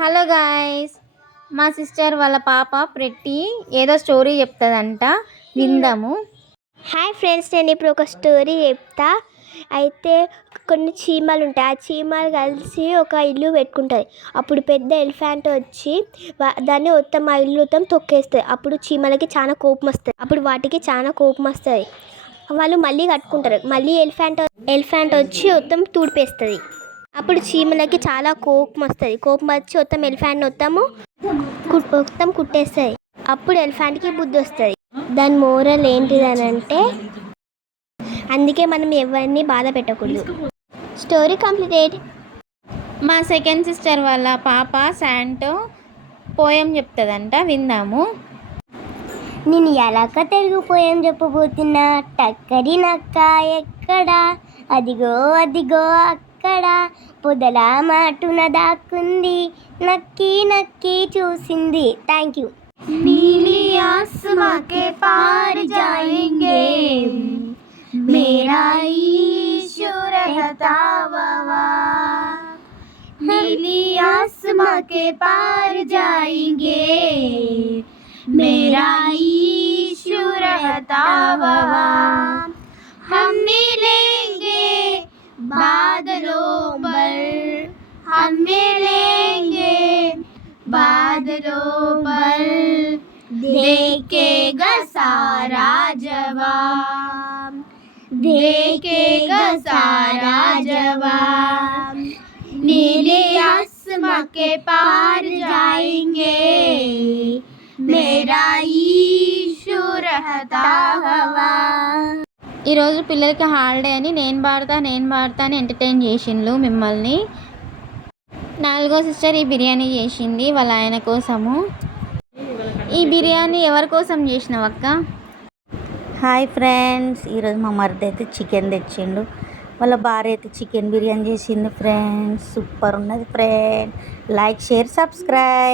Hello guys, మా sister వాళ్ళ పాప ప్రెట్టి ఏదో స్టోరీ చెప్తుందంట, విందాము. హాయ్ ఫ్రెండ్స్, నేను ఇప్పుడు ఒక స్టోరీ చెప్తా. అయితే కొన్ని చీమలు ఉంటాయి. ఆ చీమలు కలిసి ఒక ఇల్లు పెట్టుకుంటాయి. అప్పుడు పెద్ద ఎలిఫెంట్ వచ్చి దాన్ని మొత్తం ఆ ఇల్లు మొత్తం తొక్కేస్తాయి. అప్పుడు చీమలకి చాలా కోపం వస్తుంది. వాళ్ళు మళ్ళీ కట్టుకుంటారు. మళ్ళీ ఎలిఫెంట్ వచ్చి మొత్తం తూడిపేస్తుంది. అప్పుడు చీమలకి చాలా కోపం వస్తుంది. కోపం వచ్చి మొత్తం ఎలిఫెంట్ మొత్తం కుట్టేస్తుంది. అప్పుడు ఎలిఫెంట్కి బుద్ధి వస్తుంది. దాని మోరల్ ఏంటిదనంటే, అందుకే మనం ఎవరిని బాధ పెట్టకూడదు. Story completed. మా సెకండ్ సిస్టర్ వాళ్ళ పాప శాంటో పోయం చెప్తుందంట, విందాము. నేను ఎలాగ తెలుగు పోయం చెప్పబోతున్నా. టక్కరి నక్క ఎక్కడ, అదిగో అదిగో అక్కడ, పొదల మాటున దాక్కుంది, నక్కి నక్కి చూసింది. Thank you. नीली आसमां के पार जाएंगे, मेरा ईश्वर रहता वहाँ। नीली आसमां के पार जाएंगे, मेरा ईश्वर रहता वहाँ। हम मिलेंगे बादलों पर, हम मिलेंगे बादलों पर, देखेगा सारा जवाब, देखेगा सारा जवाब। नीले आसमां के पार जाएंगे, मेरा ईश्वर रहता हवा। ఈరోజు పిల్లలకి హాలిడే అని నేను పాడతా అని ఎంటర్టైన్ చేసిండ్రు మిమ్మల్ని. నాలుగో సిస్టర్ ఈ బిర్యానీ చేసింది వాళ్ళ ఆయన కోసము. ఈ బిర్యానీ ఎవరి కోసం చేసినావక్క? హాయ్ ఫ్రెండ్స్, ఈరోజు మా మరిది అయితే చికెన్ తెచ్చిండు. వాళ్ళ భార్య అయితే చికెన్ బిర్యానీ చేసింది ఫ్రెండ్స్. సూపర్ ఉన్నది ఫ్రెండ్. Like, share, subscribe.